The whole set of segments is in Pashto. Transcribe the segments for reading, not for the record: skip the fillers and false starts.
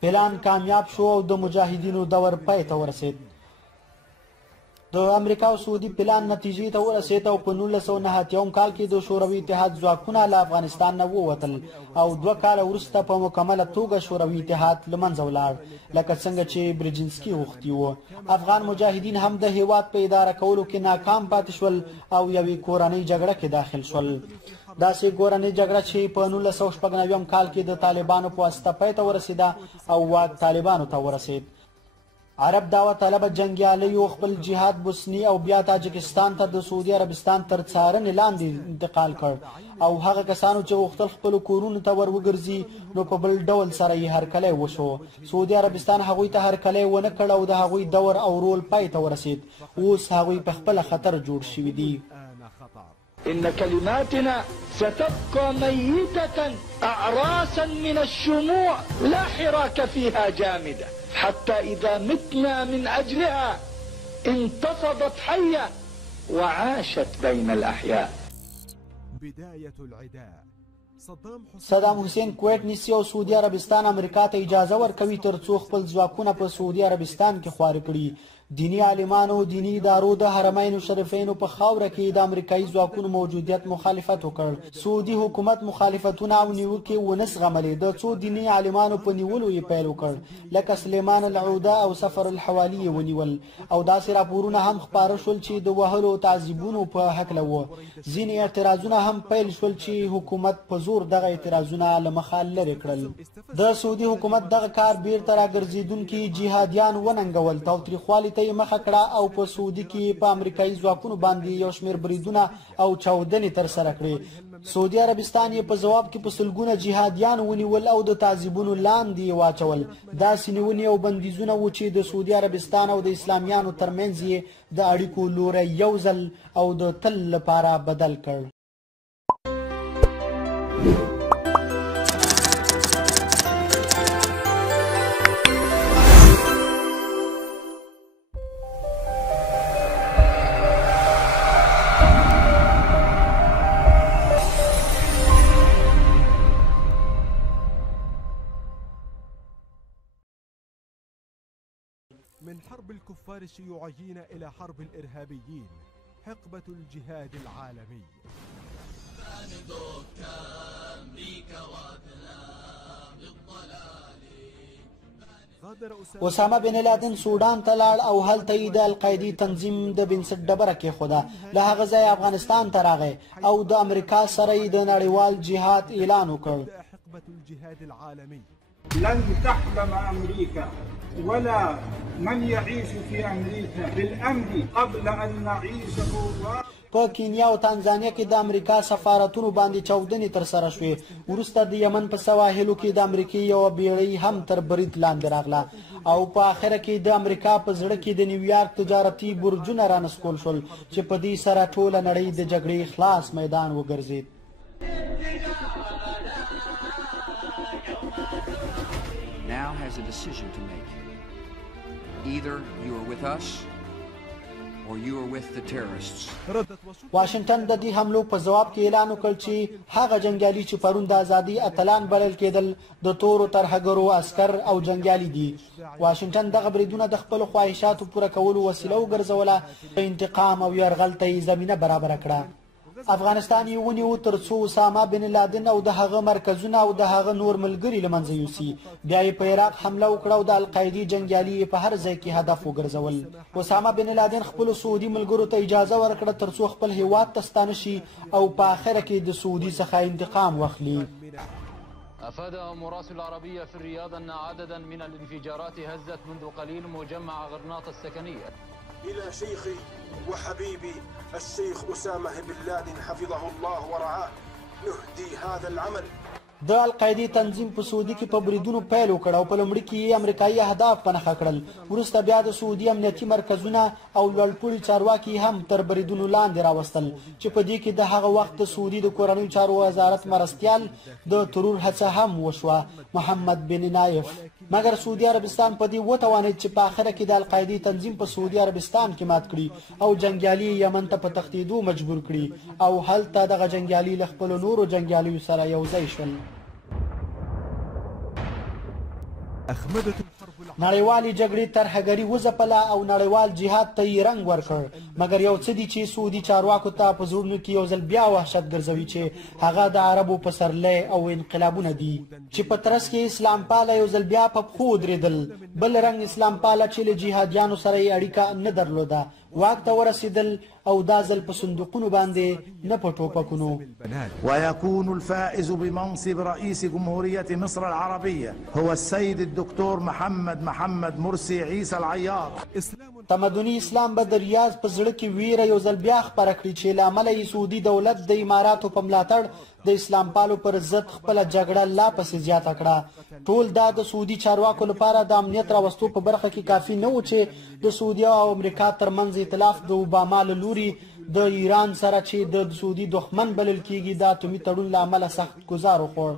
پلان کامیاب شو او د مجاهدینو دور پای ته ورسید. د امریکا او سعودي پلان نتیجې ته ورسید او په 1989 کال کې د شوروي اتحاد ځواکونه له افغانستان نه ووتل او 2 کاله وروسته په مکمله توګه شوروي اتحاد له منځه ولاړ لکه څنګه چې برجنسکي غوښتي وو. افغان مجاهدین هم د هیواد په اداره کولو کې ناکام پاتې شول او یوې کورنۍ جګړه کې داخل شول. داسې کورنۍ جګړه چې په 1999 کال کې د طالبانو په واسطه پای ته ورسېده او واک طالبانو ته ورسید. عرب دعوه طلبه جنګیالیو خپل جهاد بوسنی او بیا تاجکستان ته د سعودي عربستان تر څارنې لاندې انتقال کړ او هغه کسانو چې غوښتل خپل کورونو ته ور وګرځي نو په بل ډول سره یې هرکلی وشو. سعودي عربستان هغوی ته هرکلی ونه کړ او د هغوی دور او رول پای ته ورسید. اوس هغوی په خپله خطر جوړ شوي دي. إن كلماتنا ستبقى ميتة أعراسا من الشموع لا حراك فيها جامدة حتى إذا متنا من أجلها انتصبت حية وعاشت بين الأحياء. بداية العداء صدام حسین کویت نیسي او سعودي عربستان امریکا ته اجازه ورکوي تر څو خپل ځواکونه په سعودي عربستان کې خوار کړي. دینی عالمانو دینی ادارو د حرمین شریفینو په خاوره کې د امریکایي ځواکونو موجودیت مخالفت وکړ. سعودي حکومت مخالفتونه او نیوکې ونه زغملې. د څو دینی عالمانو په نیولو یې پیل وکړ لکه سلیمان العوده او سفر الحوالی یې ونیول او داسې راپورونه هم خپاره شول چې د وهلو تعذیبونو په هکله وو. ځینې اعتراضونه هم پیل شول چې حکومت په زور دغه اعتراضونه له مخه لرې کړل. د سعودي حکومت دغه کار بیرته راګرځېدونکي جهادیان وننګول. تاوتریخوالي ته یې مخه کړه او په سعودي کې په امریکایي ځواکونو باندې یو شمېر بریدونه او چاودنې ترسره کړې. سعودي عربستان یې په ځواب کې په سلګونه جهادیان ونیول او د تعذیبونو لاندې یې واچول. داسې نیونې او بندیزونه وو چې د سعودي عربستان او د اسلامیانو ترمنځ یې د اړیکو لوری یو ځل او د تل لپاره بدل کړ. من حرب الكفار الشيوعيين إلى حرب الإرهابيين حقبة الجهاد العالمي. اسامه بن لادن سودان ته لاړ او هلته یې د القاعدې تنظیم د بنسټ ډبره کېښوده. له هغه ځایه افغانستان ته راغی او د امریکا سره یې د نړیوال جهاد اعلان وکړ. حقبة الجهاد العالمي. لن تحلم أمريكا ولا من يعيش في أمريكا بالأمن قبل أن نعيشه. په کینیا او تانزانیا کې د امریکا سفارتونو باندې چاودنې ترسره شوې. وروسته د یمن په سواحلو کې د امریکې یوه بیړۍ هم تر برید لاندې راغله او په آخره کې د امریکا په زړه کې د نیویارک تجارتي برجونه رانسکول شول چې په دې سره ټوله نړۍ د جګړې خلاص میدان وګرځېد. Now has a decision to make. Either you are with us or you are with the terrorists. واشنگټن د دې حملو په جواب کې اعلان وکړ چې هغه جنګیالي چې پرون د ازادي اتلان بلل کېدل د تورو ترهګرو عسکر او جنګیالي دي. واشنگټن دغه بریدونه د خپلو خواهشاتو پوره کولو وسیله وګرځوله. انتقام او یرغل ته یې زمینه برابره کړه. افغانستان یې ونیو تر څو اسامه بن لادن او د هغه مرکزونه او د هغه نور ملګري له منځه یوسي. بیا یې په عراق حمله وکړه او د القاعدې جنګیالي په هر ځای کې هدف وګرځول. اسامه بن لادن خپلو سعودي ملګرو ته اجازه ورکړه تر څو خپل هیواد ته ستانه شي او په آخره کې د سعودي څخه انتقام واخلي. أفاد مراسل العربية في الرياض أن عددا من الانفجارات هزت منذ قليل مجمع غرناطة السكنية. إلى شيخي وحبيبي الشيخ أسامة بن لادن حفظه الله ورعاه نهدي هذا العمل. د القاعدې تنظیم په سعودي کې په بریدونو پیل وکړ او په لومړي کې یې امریکایي اهداف په نښه کړل. وروسته بیا د سعودي امنیتي مرکزونه او لوړپوړي چارواکي هم تر بریدونو لاندې راوستل چې په دې کې د هغه وخت د سعودي د کورنیو چارو وزارت مرستیال د ترور هڅه هم وشوه، محمد بن نایف. مګر سعودي عربستان په دې وتوانید چې په آخره کې د القاعدې تنظیم په سعودي عربستان کې مات کړي او جنګیالي یمن ته په تښتېدو مجبور کړي او هلته دغه جنګیالي له خپلو نورو جنګیالیو سره یو ځای شول. أخمدت الحرب نړیوالې جګړې ترهګري وځپله او نړیوال جهاد ته یې رنګ ورکړ، مګر یو څه دي چې سعودي چارواکو ته په زړونو کې یو ځل بیا وحشت ګرځوي چې هغه د عربو پسرلی او انقلابونه دي چې په ترڅ کې اسلام پاله یو ځل بیا په پښو ودرېدل. بل رنګ اسلام پاله چې له جهادیانو سره یې اړیکه نه درلوده، واک ته ورسېدل او دا ځل په صندوقونو باندې نه په ټوپکونو. ويكون الفائز بمنصب رئيس جمهورية مصر العربية هو السيد الدكتور محمد مرسي عيسى العياط. تمدني اسلام به د ریاض په زړه کې ویره یو ځل بیا خپره کړي چې له امله یې سعودي دولت د اماراتو په ملاتړ د اسلام پالو پر ضد خپله جګړه لا پسې زیاته کړه. ټول دا د سعودي چارواکو لپاره د امنیت راوستو په برخه کې کافي نه و چې د سعودي او امریکا ترمنځ ائتلاف د اوباما له لوري د ایران سره چې د سعودي دښمن بلل کېږي د اټومي تړون له امله سخت ګزار وخوړ.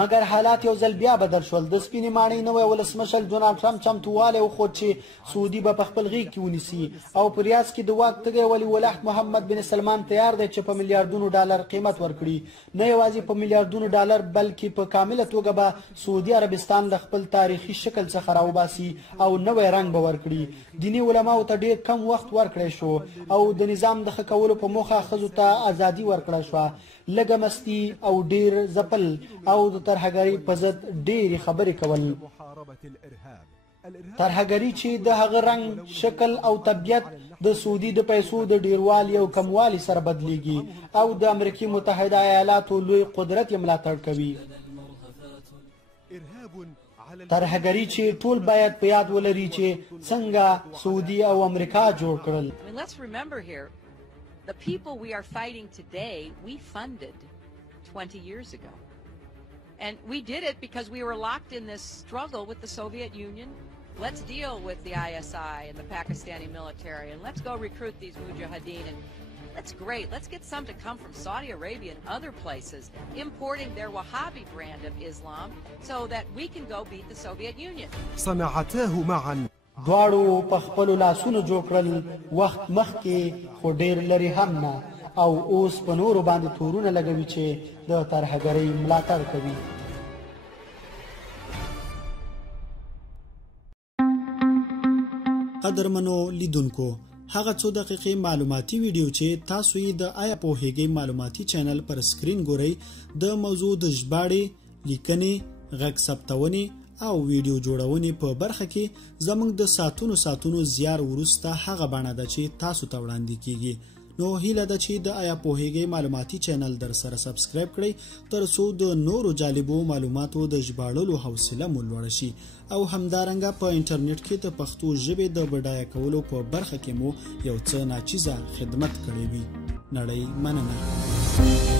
مګر حالات یو ځل بیا بدل شول. د سپینې ماڼۍ نوی ولسمشر ډونالډ ټرمپ چمتووالی وښود چې سعودي به په خپل غېږ کې ونیسي او په ریاض کې د واک تږی ولي العهد محمد بن سلمان تیار دی چې په میلیارډونو ډالر قیمت ورکړي. نه یوازې په میلیارډونو ډالر بلکې په کامله توګه به سعودي عربستان له خپل تاریخي شکل څخه راوباسي او نوی رنګ به ورکړي. دیني علماو ته ډېر کم وخت ورکړی شو او د نظام د ښه کولو په موخه ښځو ته ازادي ورکړه شوه. لږه مستی او ډېر ځپل او د ترهګرۍ په ضد ډېرې خبرې کول. ترهګري چې د هغه رنګ، شکل او طبیعت د سعودي د پیسو د ډیروالي او کموالي سره بدلیږي او د امریکا متحده ایالاتو لوی قدرت یې ملاتړ کوي. ترهګري چې ټول باید په یاد ولري چې څنګه سعودي او امریکا جوړ کړل. The people we are fighting today, we funded 20 years ago. And we did it because we were locked in this struggle with the Soviet Union. Let's deal with the ISI and the Pakistani military, and let's go recruit these mujahideen. And that's great. Let's get some to come from Saudi Arabia and other places, importing their Wahhabi brand of Islam so that we can go beat the Soviet Union. صنعتاه معا. دواړو په خپلو لاسونو جوړ کړل، وخت مخکې خو ډېر لرې هم نه، او اوس په نورو باندې تورونه لګوي چې د ترهګرۍ ملاتړ کوي. قدرمنو لیدونکو، هغه څو دقیقې معلوماتي ویډیو چې تاسو یې د آیا پوهیږئ معلوماتي چینل پر سکرین ګورئ د موضوع د ژباړې، لیکنې، غږ ثبتونې او ویډیو جوړونې په برخه کې زموږ د ساعتونو زیار وروسته هغه بڼه ده چې تاسو ته وړاندې کیږي. نو هیله ده چې د آیا پوهیږئ معلوماتي چینل در سره سبسکرایب کړئ تر څو د نورو جالبو معلوماتو د ژباړلو حوصله مو لوړه شي او همدارنګه په انټرنیټ کې د پښتو ژبې د بډایه کولو په برخه کې مو یو څه ناچیزه خدمت کړی وي. نړۍ مننه.